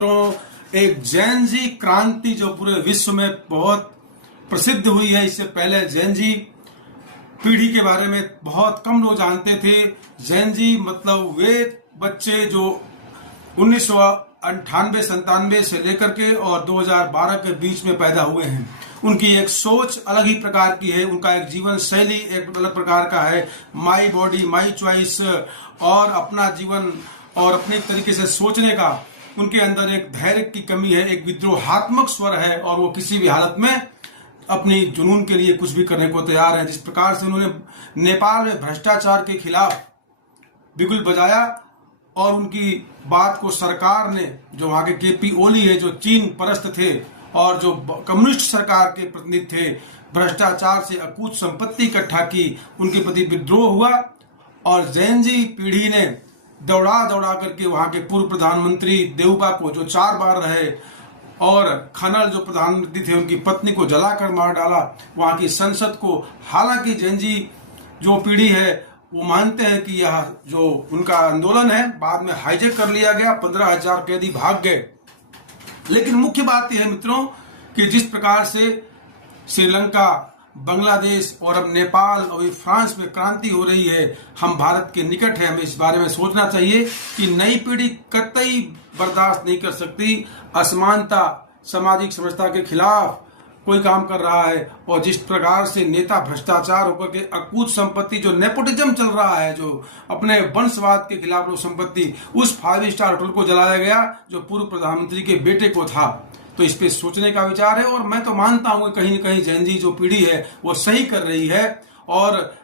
तो एक जैन जी क्रांति जो पूरे विश्व में बहुत प्रसिद्ध हुई है। इससे पहले जैन जी पीढ़ी के बारे में बहुत कम लोग जानते थे। जैन जी मतलब वे बच्चे जो 1998-97 से लेकर के और 2012 के बीच में पैदा हुए हैं। उनकी एक सोच अलग ही प्रकार की है, उनका एक जीवन शैली एक अलग प्रकार का है। माई बॉडी माई चॉइस और अपना जीवन और अपने तरीके से सोचने का उनके अंदर एक धैर्य की कमी है, एक विद्रोहात्मक स्वर है और वो किसी भी हालत में अपनी जुनून के लिए कुछ भी करने को तैयार है। जिस प्रकार से उन्होंने नेपाल में भ्रष्टाचार के खिलाफ बिगुल बजाया और उनकी बात को सरकार ने, जो वहां के केपी ओली है जो चीन परस्त थे और जो कम्युनिस्ट सरकार के प्रतिनिधि थे, भ्रष्टाचार से अकूत संपत्ति इकट्ठा की, उनके प्रति विद्रोह हुआ। और जैन जी पीढ़ी ने दौड़ा दौड़ा करके वहां के पूर्व प्रधानमंत्री देउबा को, जो 4 बार रहे, और खनल जो प्रधानमंत्री थे उनकी पत्नी को जलाकर मार डाला, वहां की संसद को। हालांकि जैन जी जो पीढ़ी है वो मानते हैं कि यह जो उनका आंदोलन है बाद में हाईजैक कर लिया गया, 15,000 कैदी भाग गए। लेकिन मुख्य बात यह है मित्रों कि जिस प्रकार से श्रीलंका, बांग्लादेश और अब नेपाल और फ्रांस में क्रांति हो रही है, हम भारत के निकट है, हमें इस बारे में सोचना चाहिए कि नई पीढ़ी कतई बर्दाश्त नहीं कर सकती। असमानता, सामाजिक समरसता के खिलाफ कोई काम कर रहा है और जिस प्रकार से नेता भ्रष्टाचार होकर के अकूत संपत्ति, जो नेपोटिज्म चल रहा है, जो अपने वंशवाद के खिलाफ लोग संपत्ति, उस 5 स्टार होटल को जलाया गया जो पूर्व प्रधानमंत्री के बेटे को था। तो इस पे सोचने का विचार है और मैं तो मानता हूं कि कहीं न कहीं जैन जी जो पीढ़ी है वो सही कर रही है और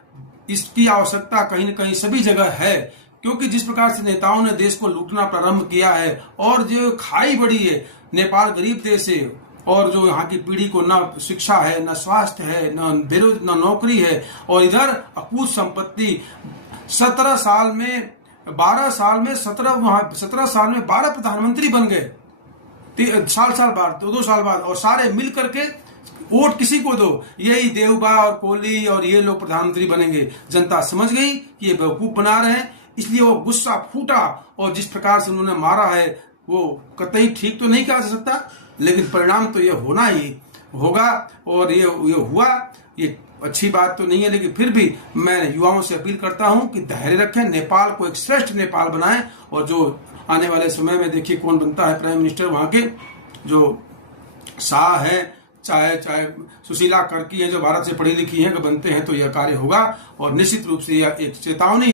इसकी आवश्यकता कहीं न कहीं सभी जगह है। क्योंकि जिस प्रकार से नेताओं ने देश को लूटना प्रारंभ किया है और जो खाई बड़ी है, नेपाल गरीब देश है और जो यहाँ की पीढ़ी को न शिक्षा है, न स्वास्थ्य है, न नौकरी है, और इधर अकूत संपत्ति 17 साल में 12 साल में 17 साल में 12 प्रधानमंत्री बन गए, साल बाद, 2 साल बाद, और सारे मिल करके वोट किसी को दो, यही देउबा और कोहली और ये लोग प्रधानमंत्री बनेंगे। जनता समझ गई कि ये बेवकूफ बना रहे हैं, इसलिए वो गुस्सा फूटा और जिस प्रकार से उन्होंने मारा है वो कतई ठीक तो नहीं कहा जा सकता, लेकिन परिणाम तो ये होना ही होगा और ये हुआ। ये अच्छी बात तो नहीं है, लेकिन फिर भी मैं युवाओं से अपील करता हूं कि धैर्य रखें, नेपाल को एक श्रेष्ठ नेपाल बनाएं और जो आने वाले समय में देखिए कौन बनता है प्राइम मिनिस्टर, वहां के जो शाह है, चाहे सुशीला कर्की है जो भारत से पढ़ी लिखी है, बनते हैं तो यह कार्य होगा और निश्चित रूप से यह एक चेतावनी